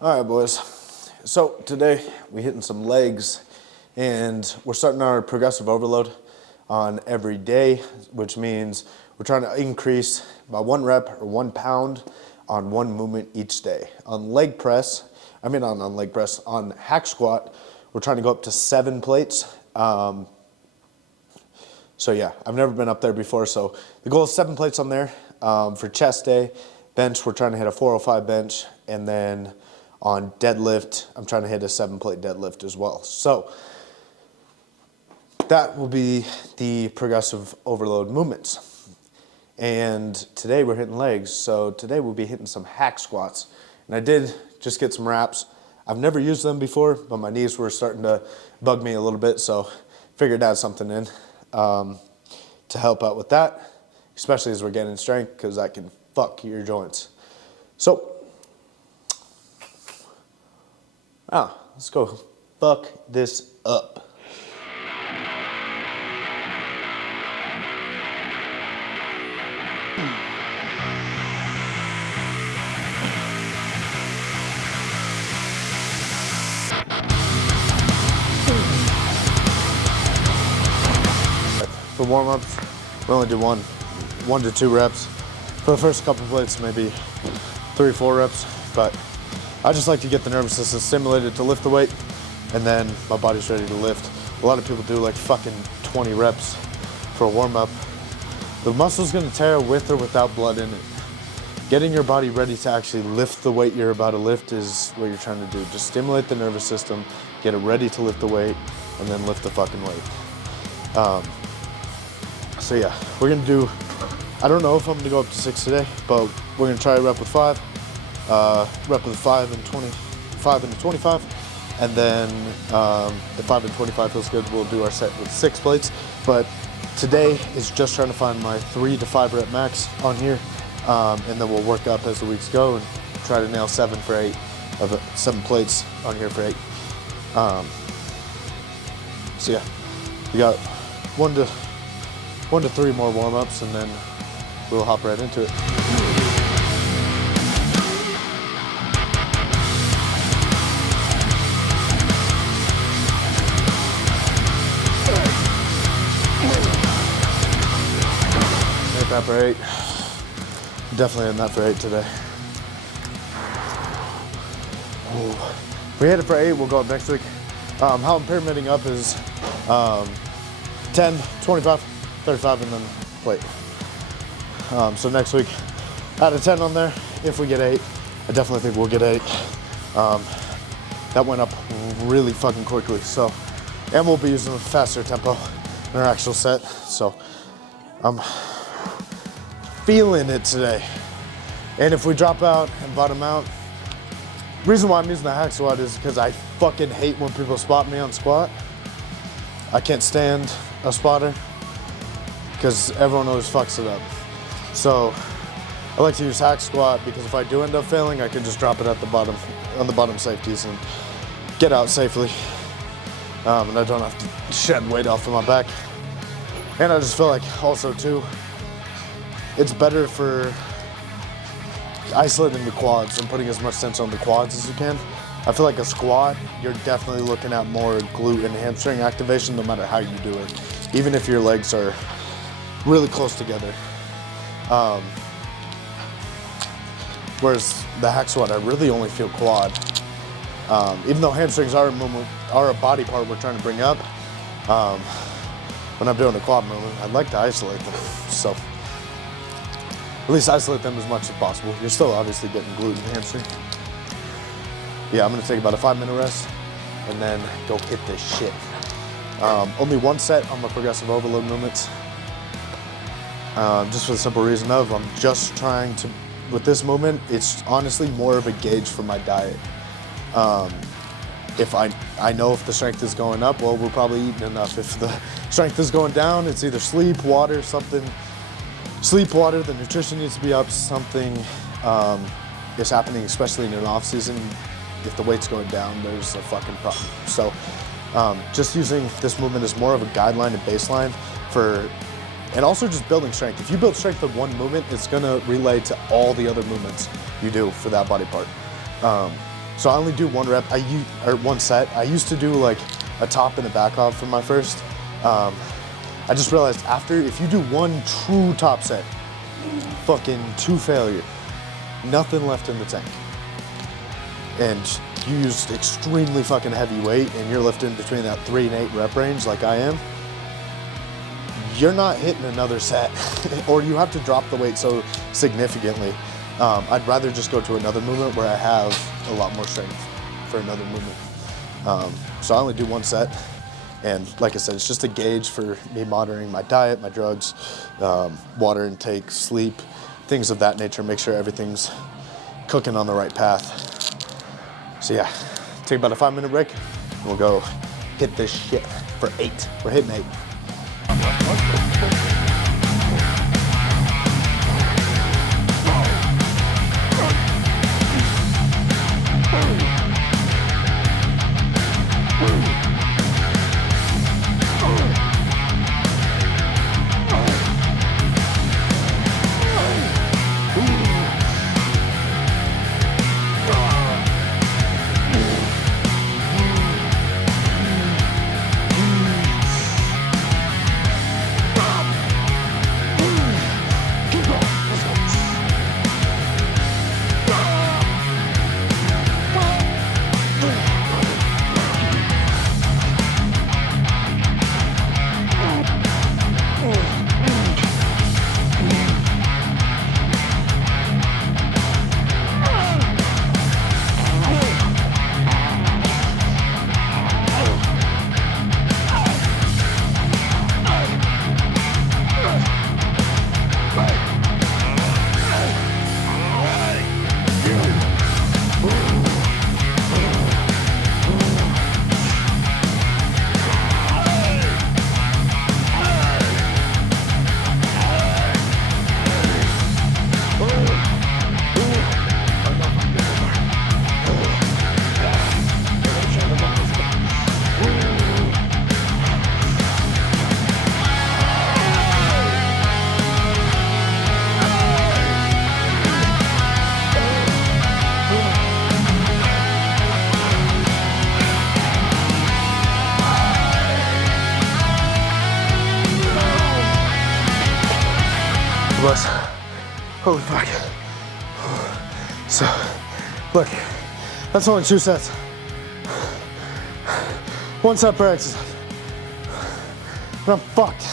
All right, boys. So today we're hitting some legs, and we're starting our progressive overload on every day, which means we're trying to increase by 1 rep or 1 pound on 1 movement each day. On leg press, on hack squat, we're trying to go up to 7 plates. So yeah, I've never been up there before, so the goal is 7 plates on there. For chest day, bench, we're trying to hit a 405 bench, and then on deadlift, I'm trying to hit a 7-plate deadlift as well. So that will be the progressive overload movements. And today we're hitting legs, so today we'll be hitting some hack squats. And I did just get some wraps. I've never used them before, but my knees were starting to bug me a little bit, so figured I'd add something in to help out with that, especially as we're getting strength, because that can fuck your joints. So, let's go fuck this up. For warm-ups, we only do 1 to 2 reps. For the first couple plates, maybe 3 or 4 reps, but I just like to get the nervous system stimulated to lift the weight, and then my body's ready to lift. A lot of people do like fucking 20 reps for a warm-up. The muscle's gonna tear with or without blood in it. Getting your body ready to actually lift the weight you're about to lift is what you're trying to do. Just stimulate the nervous system, get it ready to lift the weight, and then lift the fucking weight. So yeah, we're gonna do, I don't know if I'm gonna go up to 6 today, but we're gonna try a rep with 5, rep with 5 and 25, and then the 5 and 25 feels good, we'll do our set with 6 plates. But today is just trying to find my 3 to 5 rep max on here, and then we'll work up as the weeks go and try to nail 7 for 8, of 7 plates on here for 8. So yeah, we got 1 to 3 more warm-ups, and then we'll hop right into it. Hit that for 8. Definitely hitting that for 8 today. Ooh. If we hit it for 8, we'll go up next week. How I'm pyramiding up is 10, 25, 35, and then plate. So next week, add a 10 on there. If we get 8, I definitely think we'll get 8. That went up really fucking quickly. So, and we'll be using a faster tempo in our actual set. So I'm feeling it today. And if we drop out and bottom out, reason why I'm using the hack squat is because I fucking hate when people spot me on squat. I can't stand a spotter because everyone always fucks it up. So I like to use hack squat because if I do end up failing, I can just drop it at the bottom, on the bottom safeties, and get out safely. And I don't have to shed weight off of my back. And I just feel like also too, it's better for isolating the quads and putting as much tension on the quads as you can. I feel like a squat, you're definitely looking at more glute and hamstring activation no matter how you do it, even if your legs are really close together. Whereas the hack squat, I really only feel quad. Even though hamstrings are a body part we're trying to bring up, when I'm doing a quad movement, I'd like to isolate them. So at least isolate them as much as possible. You're still obviously getting glute and hamstring. Yeah, I'm gonna take about a 5-minute rest and then go hit this shit. Only 1 set on my progressive overload movements. Just for the simple reason of, I'm just trying to, with this movement, it's honestly more of a gauge for my diet. If I know if the strength is going up, well, we're probably eating enough. If the strength is going down, it's either sleep, water, something. Sleep, water, the nutrition needs to be up, something is happening, especially in an off season. if the weight's going down, there's a fucking problem. So just using this movement as more of a guideline and baseline for, and also just building strength. If you build strength in one movement, it's gonna relay to all the other movements you do for that body part. So I only do one rep, or one set. I used to do like a top and a back off for my first. I just realized if you do one true top set, fucking 2 failure, nothing left in the tank. And you used extremely fucking heavy weight and you're lifting between that 3 and 8 rep range like I am, you're not hitting another set or you have to drop the weight so significantly. I'd rather just go to another movement where I have a lot more strength for another movement. So I only do 1 set. And like I said, it's just a gauge for me monitoring my diet, my drugs, water intake, sleep, things of that nature, make sure everything's cooking on the right path. So yeah, take about a 5-minute break, and we'll go hit this shit for 8. We're hitting 8. Holy fuck. So, look, that's only 2 sets. 1 set per exercise. And I'm fucked.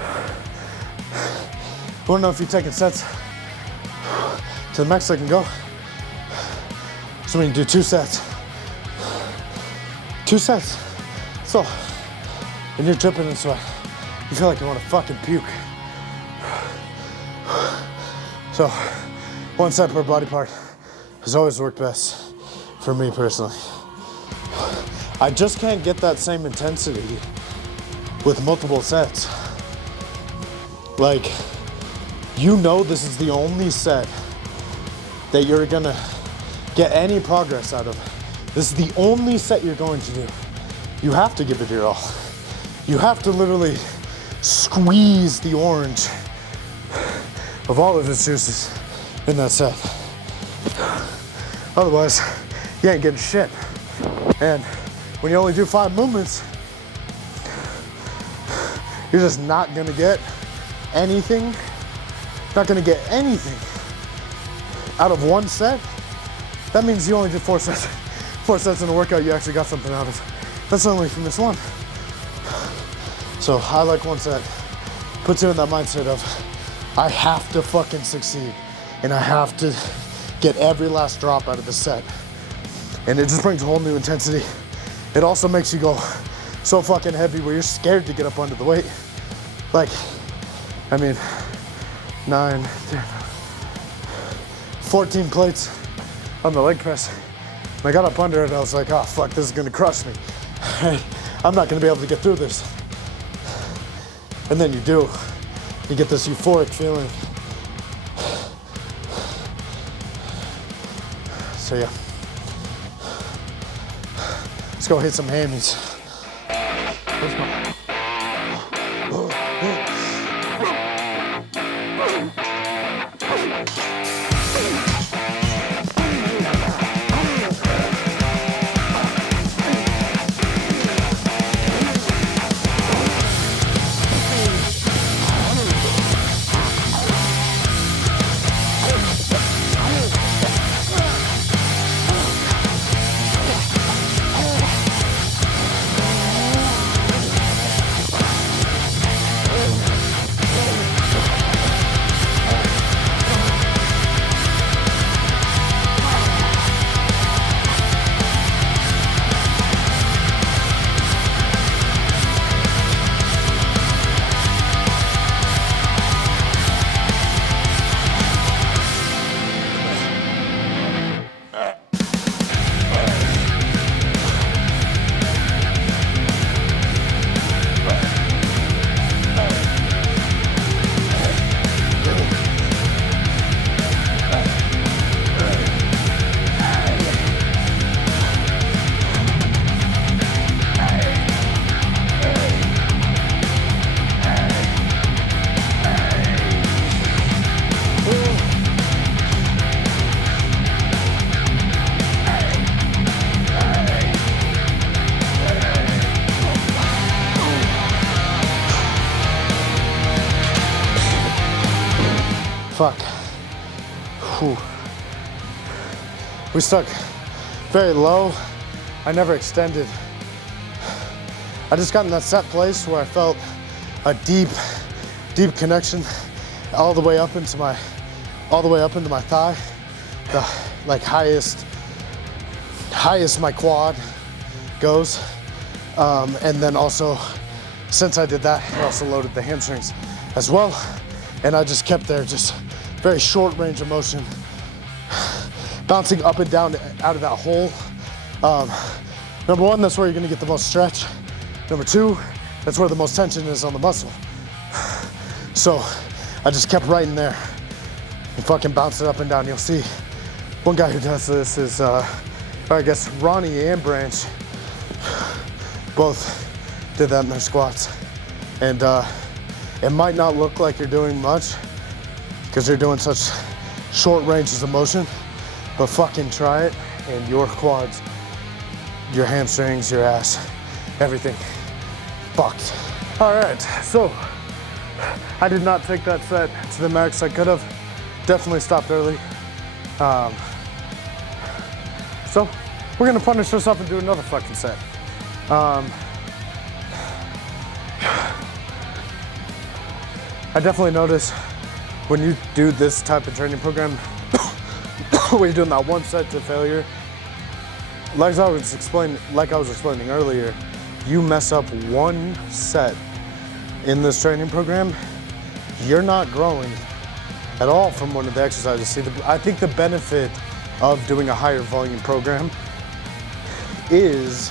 I wanna know if you're taking sets to the max I can go. So we can do 2 sets. 2 sets, that's all. And you're dripping in sweat. You feel like you wanna fucking puke. So, 1 set per body part has always worked best for me personally. I just can't get that same intensity with multiple sets. Like, you know this is the only set that you're gonna get any progress out of. This is the only set you're going to do. You have to give it your all. You have to literally squeeze the orange of all of its juices in that set. Otherwise, you ain't getting shit. And when you only do 5 movements, you're just not gonna get anything, out of 1 set. That means you only did 4 sets. 4 sets in a workout you actually got something out of. That's only if you miss 1. So I like 1 set. Puts you in that mindset of, I have to fucking succeed and I have to get every last drop out of the set. And it just brings a whole new intensity. It also makes you go so fucking heavy where you're scared to get up under the weight. Like, I mean, 9, 10, 14 plates on the leg press. When I got up under it, I was like, oh fuck, this is gonna crush me. I'm not gonna be able to get through this. And then you do. You get this euphoric feeling. So yeah, Let's go hit some hammies. Let's go. Fuck. Whew. We stuck very low. I never extended. I just got in that set place where I felt a deep connection all the way up into my thigh. The like highest my quad goes. And then also, since I did that, I also loaded the hamstrings as well. And I just kept there, just very short range of motion, bouncing up and down out of that hole. Number one, that's where you're gonna get the most stretch. Number two, that's where the most tension is on the muscle. So I just kept right in there and fucking bounced it up and down. You'll see one guy who does this is, I guess Ronnie and Branch both did that in their squats. And it might not look like you're doing much because you're doing such short ranges of motion, but fucking try it and your quads, your hamstrings, your ass, everything fucked. All right, so I did not take that set to the max. I could have definitely stopped early. So we're gonna punish ourselves and do another fucking set. I definitely notice when you do this type of training program, when you're doing that one set to failure, like I was explaining earlier, you mess up one set in this training program, you're not growing at all from one of the exercises. See, I think the benefit of doing a higher volume program is,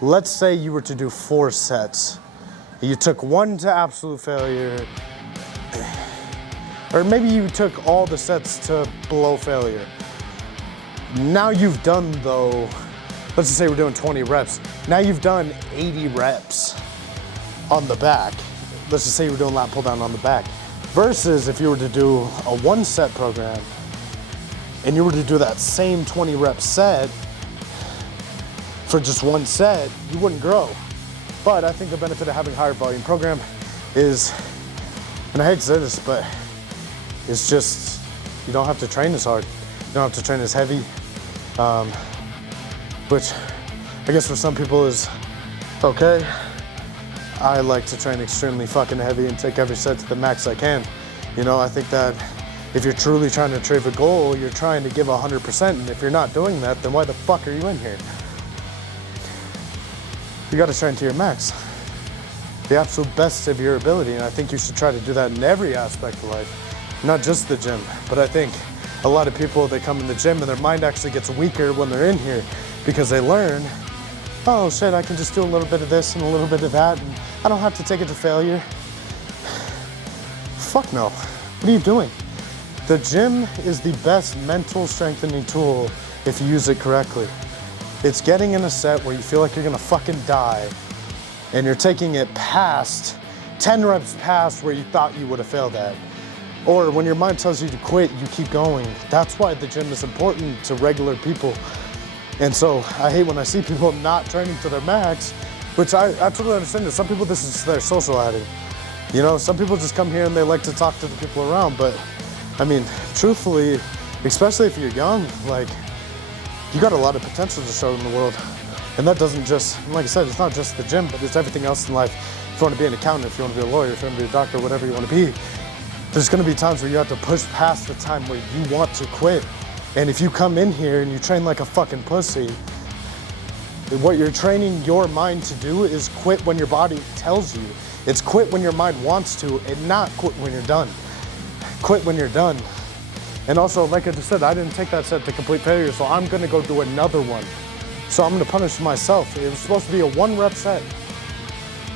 let's say you were to do 4 sets. You took one to absolute failure, or maybe you took all the sets to below failure. Now you've done, though, let's just say we're doing 20 reps. Now you've done 80 reps on the back. Let's just say you were doing lat pull down on the back. Versus if you were to do a 1 set program and you were to do that same 20 rep set for just 1 set, you wouldn't grow. But I think the benefit of having a higher volume program is, and I hate to say this, but it's just, you don't have to train as hard. You don't have to train as heavy, which I guess for some people is okay. I like to train extremely fucking heavy and take every set to the max I can. You know, I think that if you're truly trying to achieve a goal, you're trying to give 100%, and if you're not doing that, then why the fuck are you in here? You gotta train to your max, the absolute best of your ability, and I think you should try to do that in every aspect of life, not just the gym. But I think a lot of people, they come in the gym and their mind actually gets weaker when they're in here because they learn, oh shit, I can just do a little bit of this and a little bit of that, and I don't have to take it to failure. Fuck no. What are you doing? The gym is the best mental strengthening tool if you use it correctly. It's getting in a set where you feel like you're gonna fucking die and you're taking it past, 10 reps past where you thought you would have failed at. Or when your mind tells you to quit, you keep going. That's why the gym is important to regular people. And so I hate when I see people not training to their max, which I totally understand that some people, this is their social outing. You know, some people just come here and they like to talk to the people around, but I mean, truthfully, especially if you're young, like, you got a lot of potential to show in the world. And that doesn't just, like I said, it's not just the gym, but it's everything else in life. If you want to be an accountant, if you want to be a lawyer, if you want to be a doctor, whatever you want to be, there's going to be times where you have to push past the time where you want to quit. And if you come in here and you train like a fucking pussy, what you're training your mind to do is quit when your body tells you. It's quit when your mind wants to and not quit when you're done. Quit when you're done. And also, like I just said, I didn't take that set to complete failure, so I'm gonna go do another one. So I'm gonna punish myself. It was supposed to be a 1 rep set.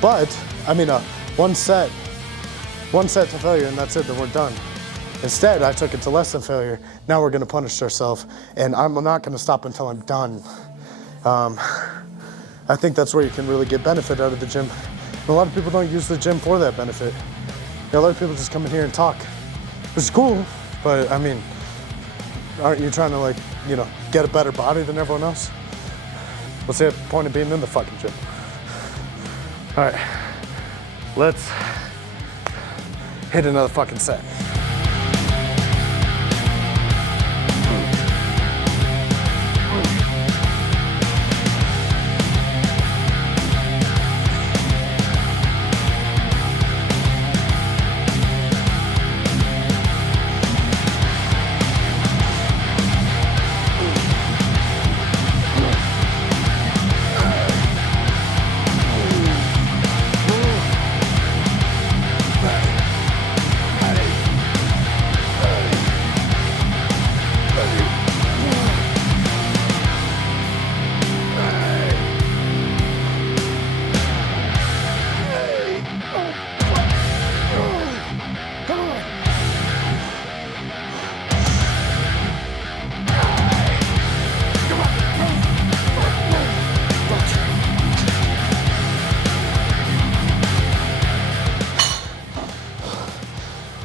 But, I mean a one set to failure and that's it, then we're done. Instead, I took it to less than failure. Now we're gonna punish ourselves and I'm not gonna stop until I'm done. I think that's where you can really get benefit out of the gym. And a lot of people don't use the gym for that benefit. You know, a lot of people just come in here and talk, which is cool, but I mean, aren't you trying to, like, you know, get a better body than everyone else? What's the point of being in the fucking gym? All right, let's hit another fucking set.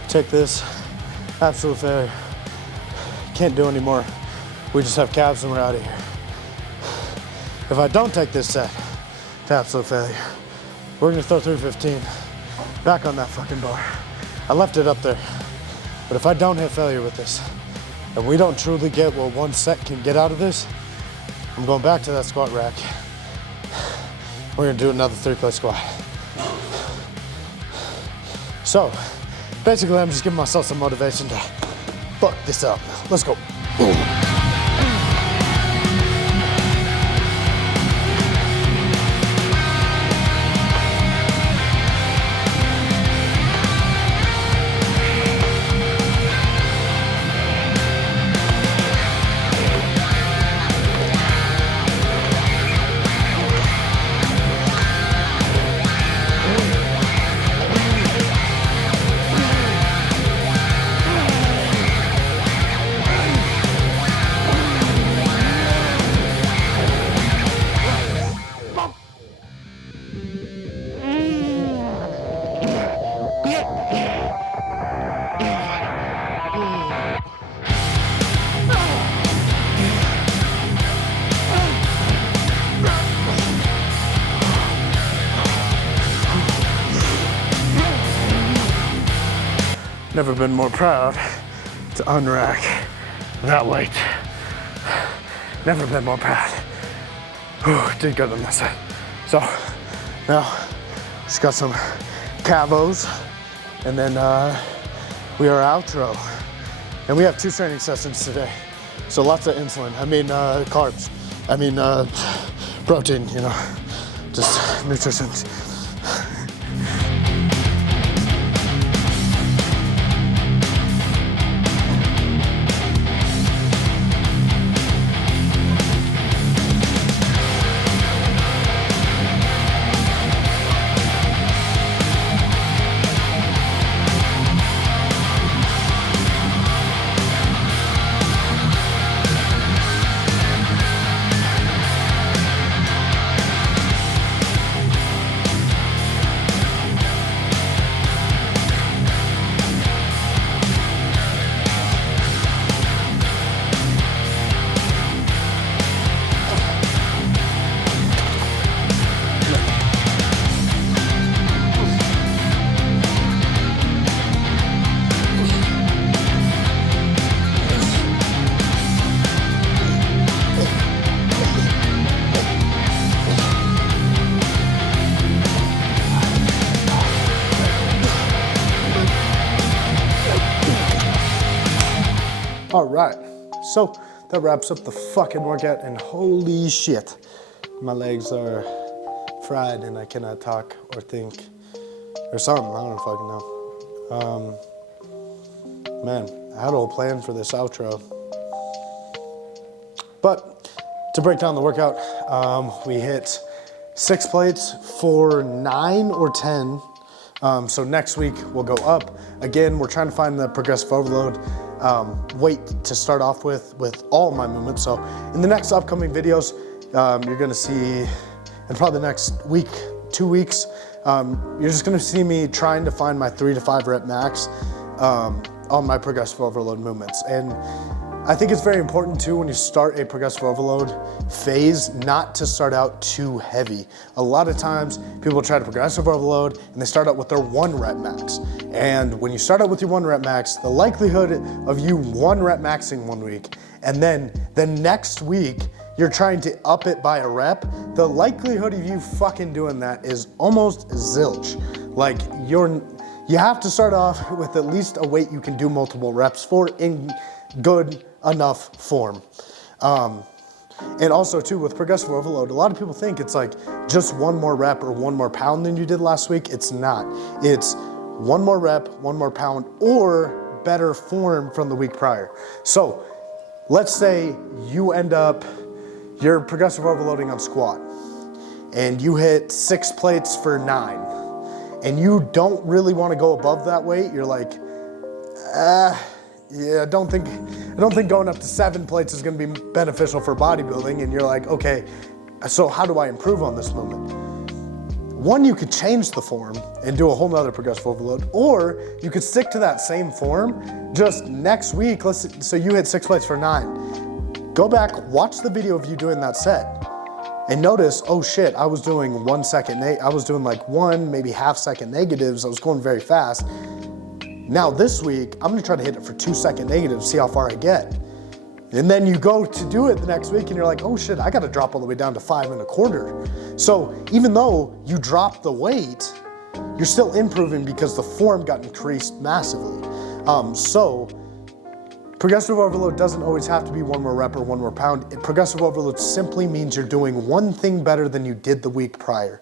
Take this, absolute failure. Can't do anymore. We just have calves and we're out of here. If I don't take this set to absolute failure, we're gonna throw 315 back on that fucking bar. I left it up there, but if I don't hit failure with this, and we don't truly get what 1 set can get out of this, I'm going back to that squat rack. We're gonna do another 3-plate squat. So, basically, I'm just giving myself some motivation to fuck this up. Let's go. Never been more proud to unrack that weight. Never been more proud. Whew, did good on that side. So now just got some cavos and then we are outro. And we have 2 training sessions today. So lots of insulin, carbs, protein, you know, just nutrition. All right, so that wraps up the fucking workout, and holy shit, my legs are fried and I cannot talk or think or something. I don't fucking know. Man, I had a whole plan for this outro. But to break down the workout, we hit 6 plates for 9 or 10. So next week we'll go up. Again, we're trying to find the progressive overload weight to start off with all my movements. So in the next upcoming videos, you're gonna see, in probably the next week, 2 weeks, you're just gonna see me trying to find my 3 to 5 rep max on my progressive overload movements. And I think it's very important too, when you start a progressive overload phase, not to start out too heavy. A lot of times people try to progressive overload and they start out with their 1 rep max. And when you start out with your 1 rep max, the likelihood of you 1 rep maxing 1 week, and then the next week you're trying to up it by a rep, the likelihood of you fucking doing that is almost zilch. Like, you have to start off with at least a weight you can do multiple reps for in good enough form. And also too, with progressive overload, a lot of people think it's like just 1 more rep or 1 more pound than you did last week. It's not. It's 1 more rep, 1 more pound, or better form from the week prior. So let's say you're progressive overloading on squat and you hit 6 plates for 9 and you don't really want to go above that weight. You're like, yeah, I don't think going up to 7 plates is going to be beneficial for bodybuilding. And you're like, okay, so how do I improve on this movement? One, you could change the form and do a whole nother progressive overload, or you could stick to that same form. Just next week, so you hit 6 plates for 9. Go back, watch the video of you doing that set, and notice, oh shit, I was doing 1 second, I was doing like 1, maybe half second negatives. I was going very fast. Now this week, I'm gonna try to hit it for 2 second negatives, see how far I get. And then you go to do it the next week and you're like, oh shit, I gotta drop all the way down to 5 1/4. So even though you drop the weight, you're still improving because the form got increased massively. So progressive overload doesn't always have to be 1 more rep or 1 more pound. Progressive overload simply means you're doing one thing better than you did the week prior.